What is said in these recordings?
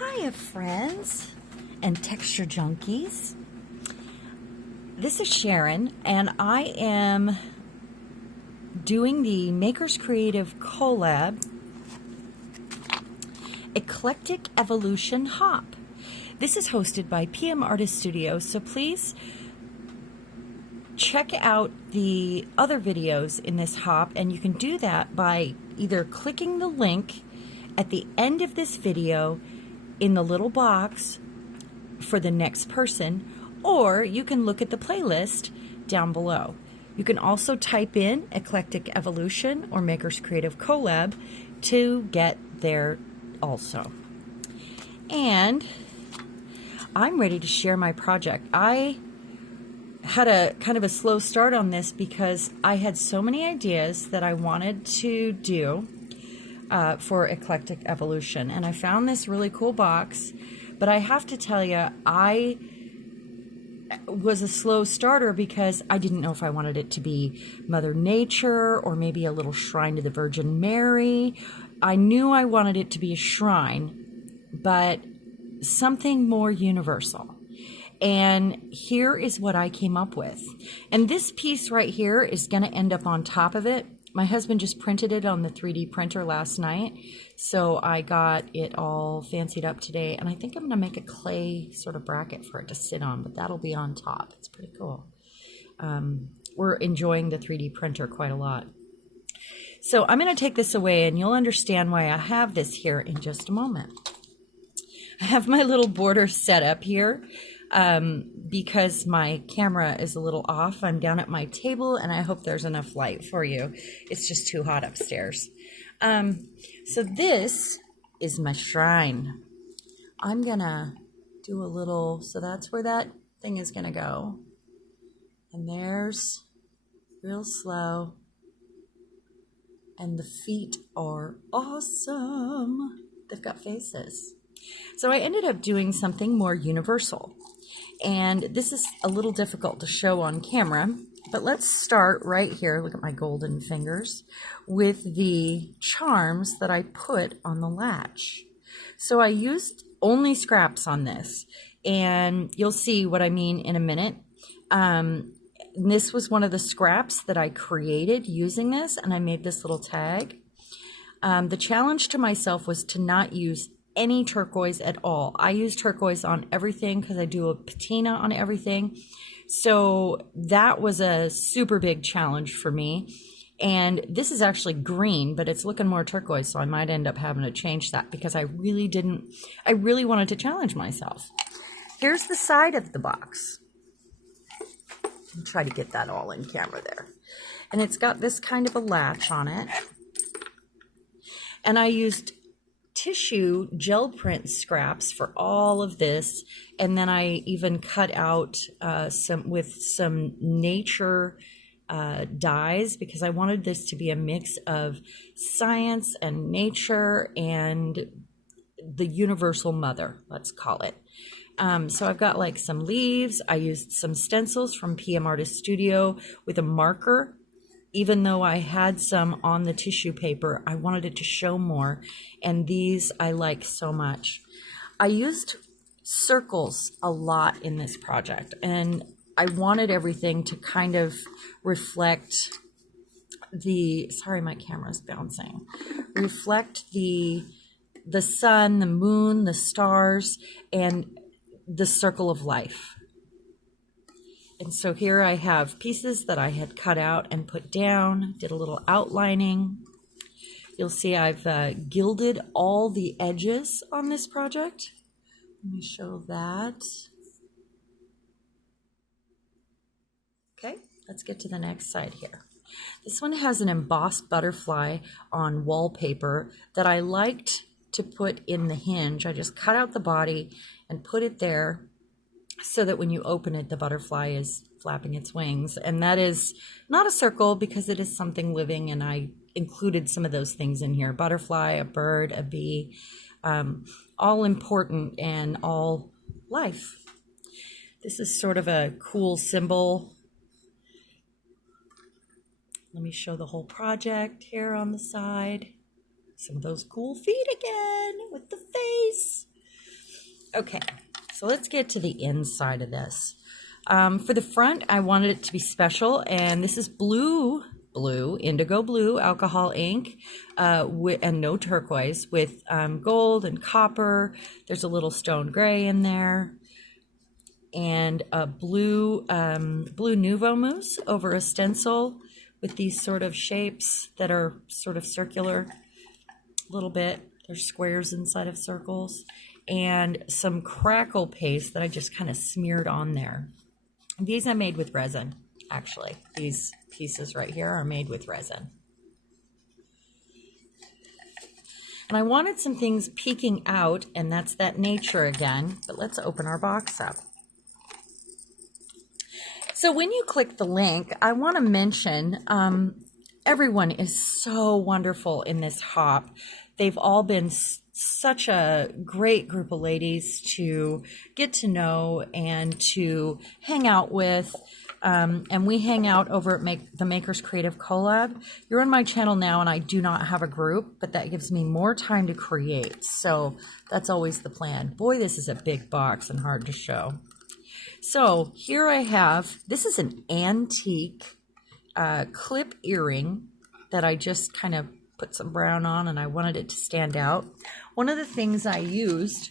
Hiya, friends and Texture Junkies. This is Cheran, and I am doing the Makers Creative Collab Eclectic Evolution Hop. This is hosted by PM Artist Studio, so please check out the other videos in this hop, and you can do that by either clicking the link at the end of this video in the little box for the next person, or you can look at the playlist down below. You can also type in Eclectic Evolution or Makers Creative Collab to get there also. And I'm ready to share my project. I had a kind of a slow start on this because I had so many ideas that I wanted to do for Eclectic Evolution, and I found this really cool box, but I have to tell you, I was a slow starter because I didn't know if I wanted it to be Mother Nature or maybe a little shrine to the Virgin Mary. I knew I wanted it to be a shrine, but something more universal. And here is what I came up with. And this piece right here is going to end up on top of it. My husband just printed it on the 3D printer last night, so I got it all fancied up today, and I think I'm going to make a clay sort of bracket for it to sit on, but that'll be on top. It's pretty cool. We're enjoying the 3D printer quite a lot. So I'm going to take this away, and you'll understand why I have this here in just a moment. I have my little border set up here. Because my camera is a little off. I'm down at my table, and I hope there's enough light for you. It's just too hot upstairs. So this is my shrine. I'm gonna do a little, so that's where that thing is gonna go. And there's, real slow. And the feet are awesome. They've got faces. So I ended up doing something more universal. And this is a little difficult to show on camera, but let's start right here. Look at my golden fingers with the charms that I put on the latch. So I used only scraps on this, and you'll see what I mean in a minute. This was one of the scraps that I created using this, and I made this little tag. The challenge to myself was to not use any turquoise at all. I use turquoise on everything because I do a patina on everything. So that was a super big challenge for me. And this is actually green, but it's looking more turquoise, so I might end up having to change that because I really wanted to challenge myself. Here's the side of the box. I'll try to get that all in camera there. And it's got this kind of a latch on it. And I used tissue gel print scraps for all of this, and then I even cut out some nature dyes because I wanted this to be a mix of science and nature and the universal mother, let's call it. So I've got like some leaves. I used some stencils from PM Artist Studio with a marker. Even though I had some on the tissue paper, I wanted it to show more, and these I like so much. I used circles a lot in this project, and I wanted everything to kind of reflect the, sorry, my camera's bouncing, reflect the sun, the moon, the stars, and the circle of life. And so here I have pieces that I had cut out and put down, did a little outlining. You'll see I've gilded all the edges on this project. Let me show that. Okay, let's get to the next side here. This one has an embossed butterfly on wallpaper that I liked to put in the hinge. I just cut out the body and put it there, so that when you open it, the butterfly is flapping its wings. And that is not a circle because it is something living, and I included some of those things in here. Butterfly, a bird, a bee, all important and all life. This is sort of a cool symbol. Let me show the whole project here on the side. Some of those cool feet again with the face. Okay, so let's get to the inside of this. For the front, I wanted it to be special, and this is indigo blue alcohol ink, and no turquoise, with gold and copper. There's a little stone gray in there, and a blue Nouveau mousse over a stencil with these sort of shapes that are sort of circular a little bit. There's squares inside of circles, and some crackle paste that I just kind of smeared on there. And these I made with resin, actually. These pieces right here are made with resin. And I wanted some things peeking out, and that's that nature again. But let's open our box up. So when you click the link, I want to mention everyone is so wonderful in this hop. They've all been such a great group of ladies to get to know and to hang out with. And we hang out over at the Makers Creative Collab. You're on my channel now, and I do not have a group, but that gives me more time to create. So that's always the plan. Boy, this is a big box and hard to show. So here I have, this is an antique clip earring that I just kind of put some brown on, and I wanted it to stand out. One of the things I used,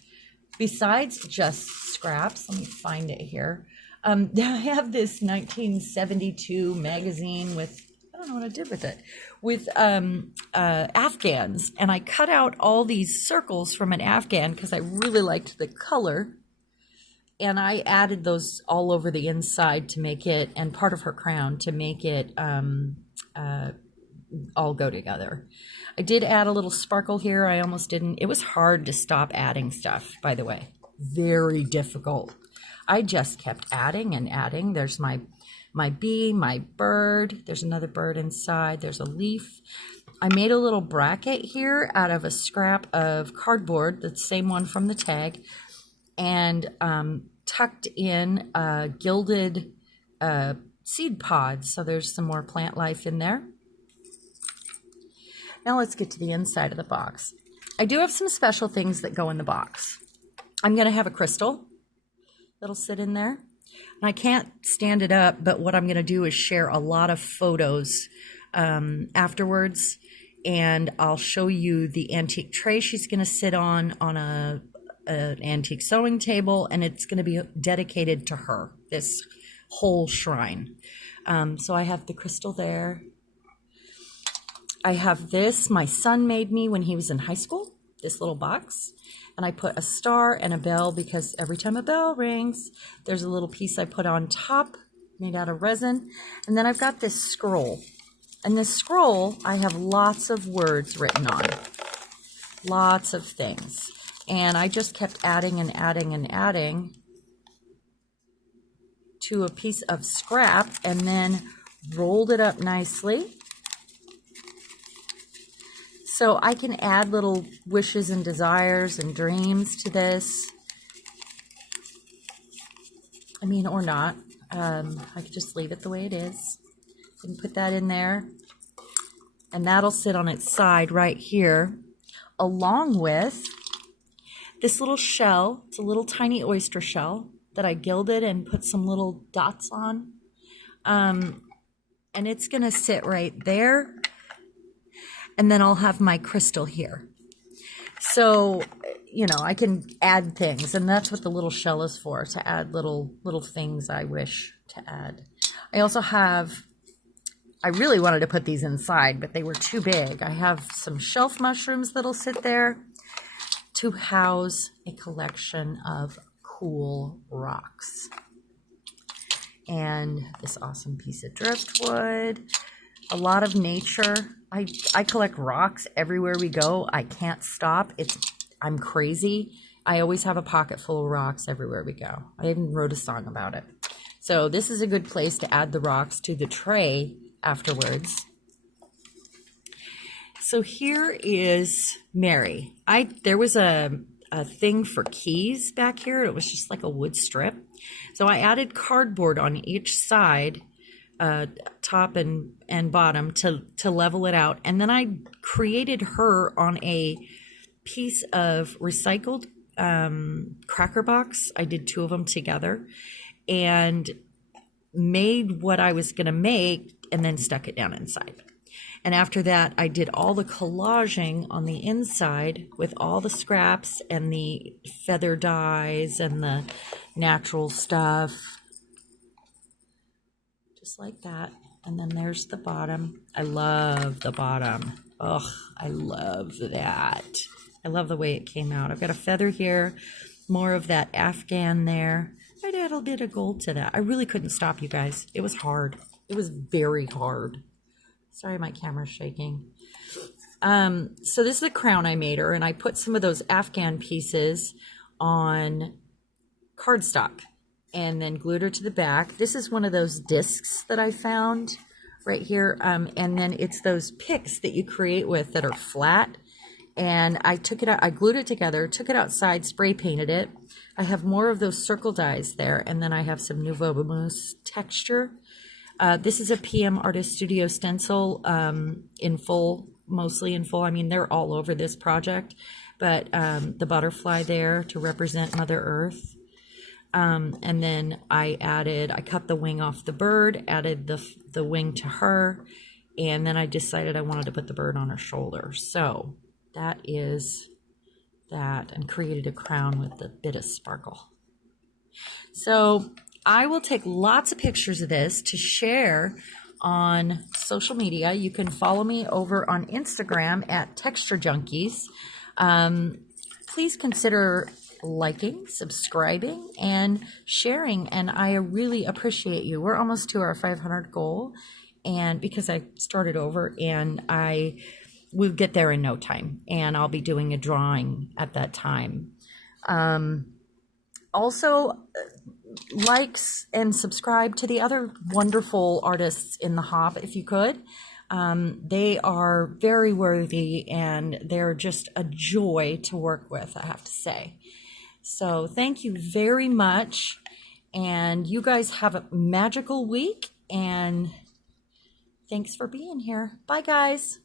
besides just scraps, let me find it here. I have this 1972 magazine with, I don't know what I did with it, with Afghans. And I cut out all these circles from an Afghan because I really liked the color. And I added those all over the inside to make it, and part of her crown to make it all go together. I did add a little sparkle here. I almost didn't. It was hard to stop adding stuff, by the way. Very difficult. I just kept adding and adding. There's my bee, my bird. There's another bird inside. There's a leaf. I made a little bracket here out of a scrap of cardboard, the same one from the tag, and tucked in gilded seed pods. So there's some more plant life in there. Now let's get to the inside of the box. I do have some special things that go in the box. I'm going to have a crystal that'll sit in there. And I can't stand it up, but what I'm going to do is share a lot of photos afterwards. And I'll show you the antique tray she's going to sit on an antique sewing table, and it's going to be dedicated to her, this whole shrine. So I have the crystal there. I have this, my son made me when he was in high school, this little box. And I put a star and a bell because every time a bell rings, there's a little piece I put on top made out of resin. And then I've got this scroll. And this scroll, I have lots of words written on. Lots of things. And I just kept adding and adding and adding to a piece of scrap, and then rolled it up nicely. So I can add little wishes and desires and dreams to this. I mean, or not. I could just leave it the way it is and put that in there. And that'll sit on its side right here, along with this little shell. It's a little tiny oyster shell that I gilded and put some little dots on. And it's going to sit right there. And then I'll have my crystal here. So, you know, I can add things, and that's what the little shell is for, to add little things I wish to add. I also have, I really wanted to put these inside, but they were too big. I have some shelf mushrooms that'll sit there to house a collection of cool rocks. And this awesome piece of driftwood, a lot of nature. I collect rocks everywhere we go. I can't stop. I'm crazy. I always have a pocket full of rocks everywhere we go. I even wrote a song about it. So this is a good place to add the rocks to the tray afterwards. So here is Mary. There was a thing for keys back here. It was just like a wood strip. So I added cardboard on each side, top and bottom, to level it out. And then I created her on a piece of recycled cracker box. I did 2 of them together and made what I was going to make and then stuck it down inside. And after that, I did all the collaging on the inside with all the scraps and the feather dyes and the natural stuff. Just like that. And then there's the bottom. I love the bottom. Oh, I love that. I love the way it came out. I've got a feather here, more of that Afghan there. I'd add a bit of gold to that. I really couldn't stop, you guys. It was hard. It was very hard. Sorry, my camera's shaking. So this is the crown I made her, and I put some of those Afghan pieces on cardstock and then glued her to the back. This is one of those discs that I found right here. And then it's those picks that you create with that are flat. And I took it out, I glued it together, took it outside, spray painted it. I have more of those circle dies there. And then I have some TextureMUSE texture. This is a PM Artist Studio stencil in full, mostly in full. I mean, they're all over this project, but the butterfly there to represent Mother Earth. And then I cut the wing off the bird, added the wing to her, and then I decided I wanted to put the bird on her shoulder. So that is that, and created a crown with a bit of sparkle. So I will take lots of pictures of this to share on social media. You can follow me over on Instagram at TextureJunkies. Please consider liking, subscribing, and sharing, and I really appreciate you. We're almost to our 500 goal, and because I started over, and we'll get there in no time, and I'll be doing a drawing at that time. Also, likes and subscribe to the other wonderful artists in the hop if you could. They are very worthy, and they're just a joy to work with, I have to say. So thank you very much, and you guys have a magical week, and thanks for being here. Bye, guys.